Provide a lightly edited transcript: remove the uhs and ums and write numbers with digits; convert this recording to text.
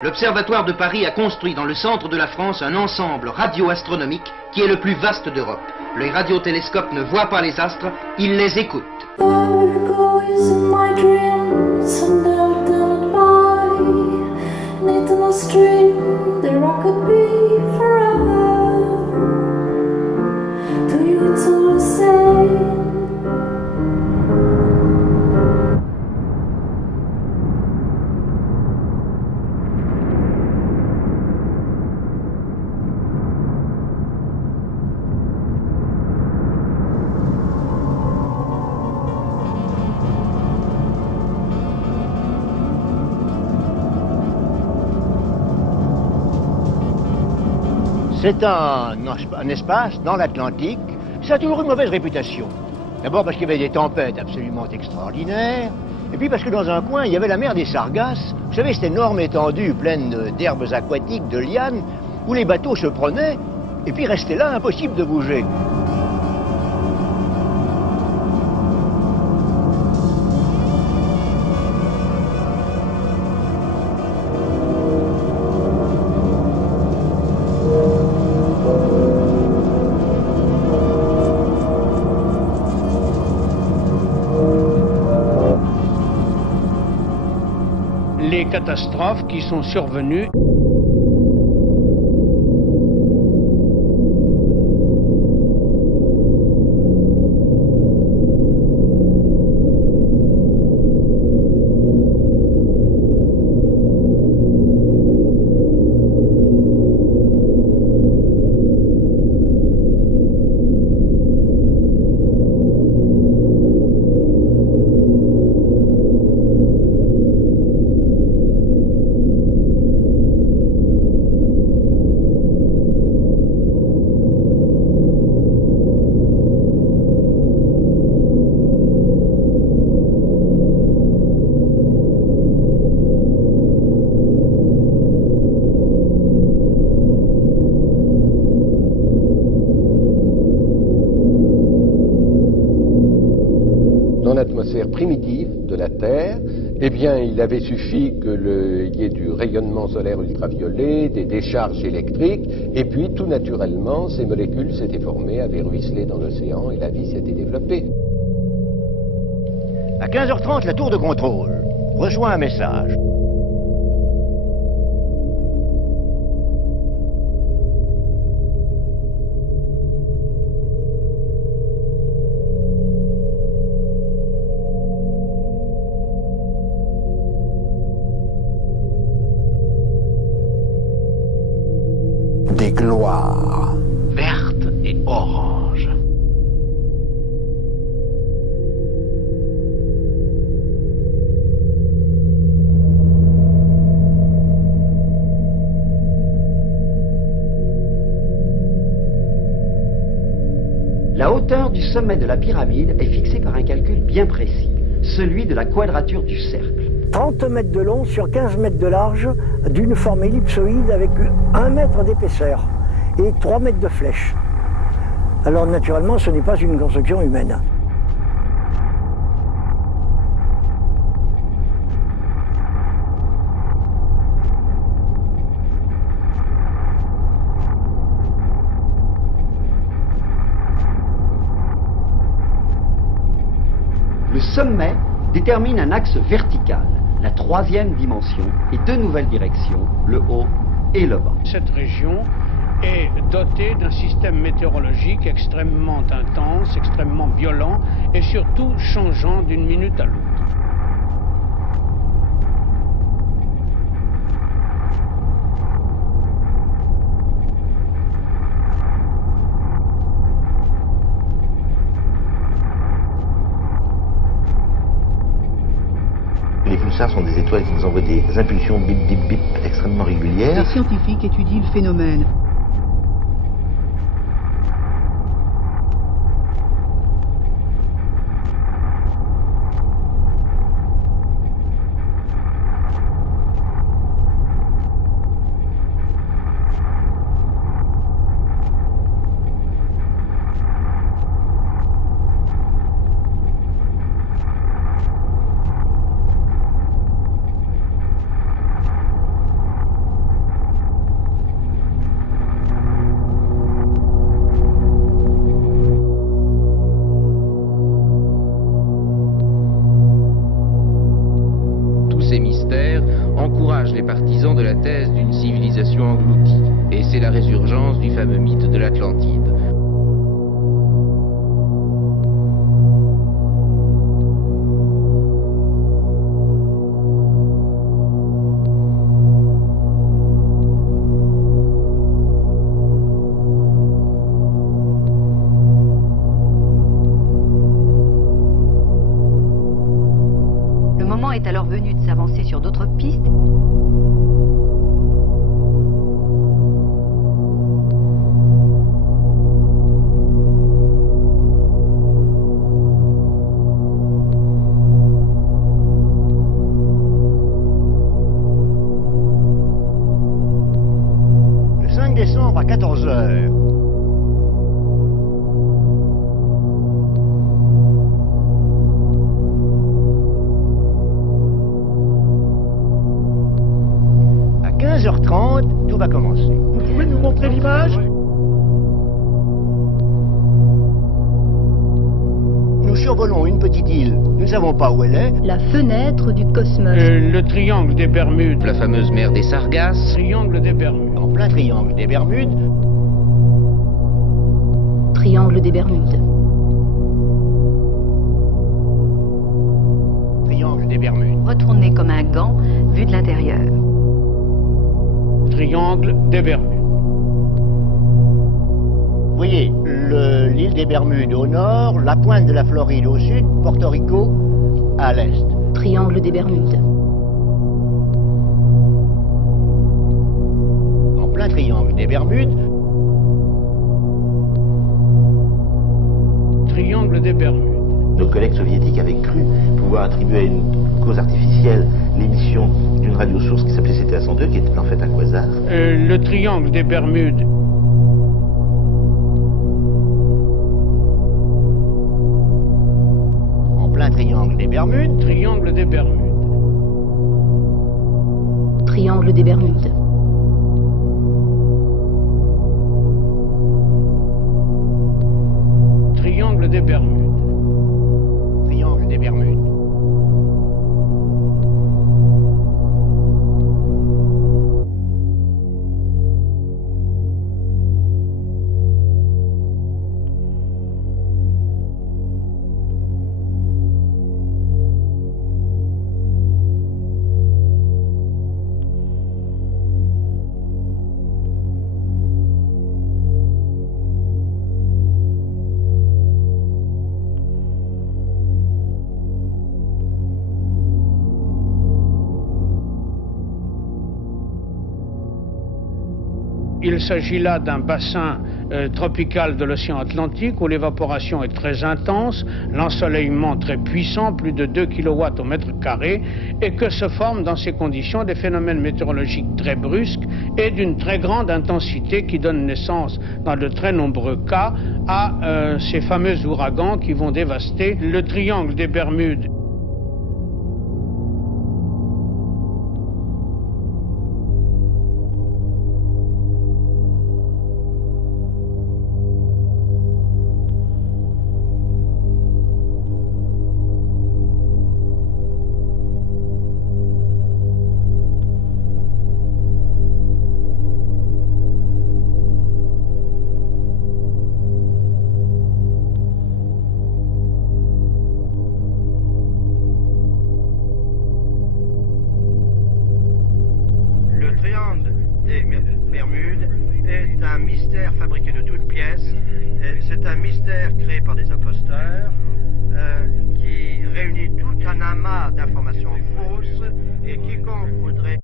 L'Observatoire de Paris a construit dans le centre de la France un ensemble radioastronomique qui est le plus vaste d'Europe. Les radiotélescopes ne voient pas les astres, ils les écoutent. C'est un espace dans l'Atlantique. Ça a toujours une mauvaise réputation. D'abord parce qu'il y avait des tempêtes absolument extraordinaires, et puis parce que dans un coin, il y avait la mer des Sargasses. Vous savez, cette énorme étendue pleine d'herbes aquatiques, de lianes, où les bateaux se prenaient, et puis restaient là, impossible de bouger. Les catastrophes qui sont survenues. Dans l'atmosphère primitive de la Terre, eh bien, il avait suffi qu'il y ait du rayonnement solaire ultraviolet, des décharges électriques, et puis, tout naturellement, ces molécules s'étaient formées, avaient ruisselé dans l'océan, et la vie s'était développée. À 15h30, la tour de contrôle reçoit un message. Des gloires Verte et orange. La hauteur du sommet de la pyramide est fixée par un calcul bien précis, celui de la quadrature du cercle. 30 mètres de long sur 15 mètres de large, d'une forme ellipsoïde avec 1 mètre d'épaisseur et 3 mètres de flèche. Alors naturellement, ce n'est pas une construction humaine. Le sommet détermine un axe vertical, la troisième dimension, et deux nouvelles directions, le haut et le bas. Cette région est dotée d'un système météorologique extrêmement intense, extrêmement violent et surtout changeant d'une minute à l'autre. Les pulsars sont des étoiles qui nous envoient des impulsions bip bip bip extrêmement régulières. Les scientifiques étudient le phénomène. partisan de la thèse d'une civilisation engloutie. Et c'est la résurgence du fameux mythe de l'Atlantide. Le moment est alors venu de s'avancer sur d'autres pistes. Le 5 décembre à 14 h, à 15h30, tout va commencer. Vous pouvez nous montrer l'image? Nous survolons une petite île, nous ne savons pas où elle est. La fenêtre du cosmos. Le triangle des Bermudes. La fameuse mer des Sargasses. Triangle des Bermudes. En plein triangle des Bermudes. Triangle des Bermudes. Triangle des Bermudes. Retourné comme un gant, vu de l'intérieur. Triangle des Bermudes. Vous voyez, l'île des Bermudes au nord, la pointe de la Floride au sud, Porto Rico à l'est. Triangle des Bermudes. En plein triangle des Bermudes. Triangle des Bermudes. Nos collègues soviétiques avaient cru pouvoir attribuer à une cause artificielle l'émission d'une radiosource qui s'appelait CTA-102, qui était en fait un quasar. Le triangle des Bermudes. En plein triangle des Bermudes. Triangle des Bermudes. Triangle des Bermudes. Triangle des Bermudes. Triangle des Bermudes. Il s'agit là d'un bassin tropical de l'océan Atlantique où l'évaporation est très intense, l'ensoleillement très puissant, plus de 2 kW au mètre carré, et que se forment dans ces conditions des phénomènes météorologiques très brusques et d'une très grande intensité qui donnent naissance, dans de très nombreux cas, à ces fameux ouragans qui vont dévaster le triangle des Bermudes. Le triangle des Bermudes est un mystère fabriqué de toutes pièces. C'est un mystère créé par des imposteurs qui réunit tout un amas d'informations fausses et quiconque voudrait...